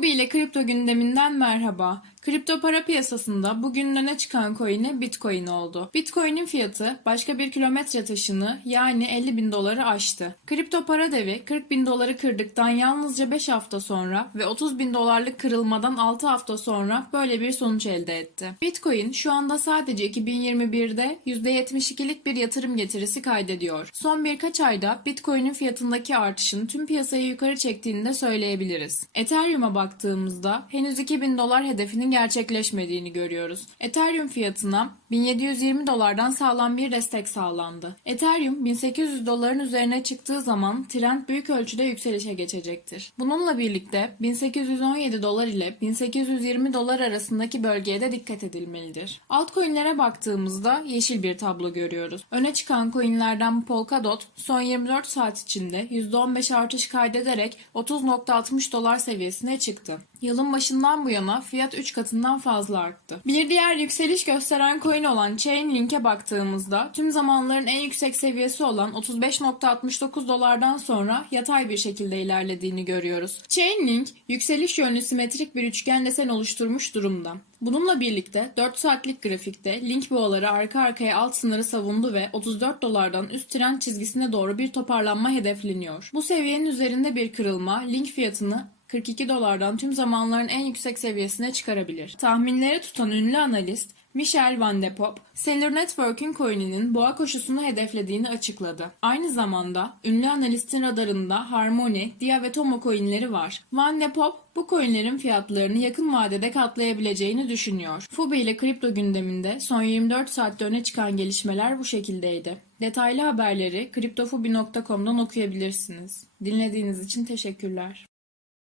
Fubi ile kripto gündeminden merhaba. Kripto para piyasasında bugün öne çıkan coin'i Bitcoin oldu. Bitcoin'in fiyatı başka bir kilometre taşını yani 50 bin doları aştı. Kripto para devi 40 bin doları kırdıktan yalnızca 5 hafta sonra ve 30 bin dolarlık kırılmadan 6 hafta sonra böyle bir sonuç elde etti. Bitcoin şu anda sadece 2021'de %72'lik bir yatırım getirisi kaydediyor. Son birkaç ayda Bitcoin'in fiyatındaki artışın tüm piyasayı yukarı çektiğini de söyleyebiliriz. Ethereum'a baktığımızda henüz 2000 dolar hedefinin gerçekleşmediğini görüyoruz. Ethereum fiyatına 1720 dolardan sağlam bir destek sağlandı. Ethereum 1800 doların üzerine çıktığı zaman trend büyük ölçüde yükselişe geçecektir. Bununla birlikte 1817 dolar ile 1820 dolar arasındaki bölgeye de dikkat edilmelidir. Altcoin'lere baktığımızda yeşil bir tablo görüyoruz. Öne çıkan coinlerden Polkadot son 24 saat içinde %15 artış kaydederek 30.60 dolar seviyesine çıktı. Yılın başından bu yana fiyat 3 katından fazla arttı. Bir diğer yükseliş gösteren coin olan Chainlink'e baktığımızda tüm zamanların en yüksek seviyesi olan 35.69 dolardan sonra yatay bir şekilde ilerlediğini görüyoruz. Chainlink yükseliş yönlü simetrik bir üçgen desen oluşturmuş durumda. Bununla birlikte 4 saatlik grafikte link boğaları arka arkaya alt sınırı savundu ve 34 dolardan üst trend çizgisine doğru bir toparlanma hedefleniyor. Bu seviyenin üzerinde bir kırılma link fiyatını 42 dolardan tüm zamanların en yüksek seviyesine çıkarabilir. Tahminleri tutan ünlü analist Michel Van de Popp, Seller Network'ün coin'inin boğa koşusunu hedeflediğini açıkladı. Aynı zamanda ünlü analistin radarında Harmony, Dia ve Tomo coin'leri var. Van de Popp bu coin'lerin fiyatlarını yakın vadede katlayabileceğini düşünüyor. Fubi ile kripto gündeminde son 24 saatte öne çıkan gelişmeler bu şekildeydi. Detaylı haberleri kriptofubi.com'dan okuyabilirsiniz. Dinlediğiniz için teşekkürler.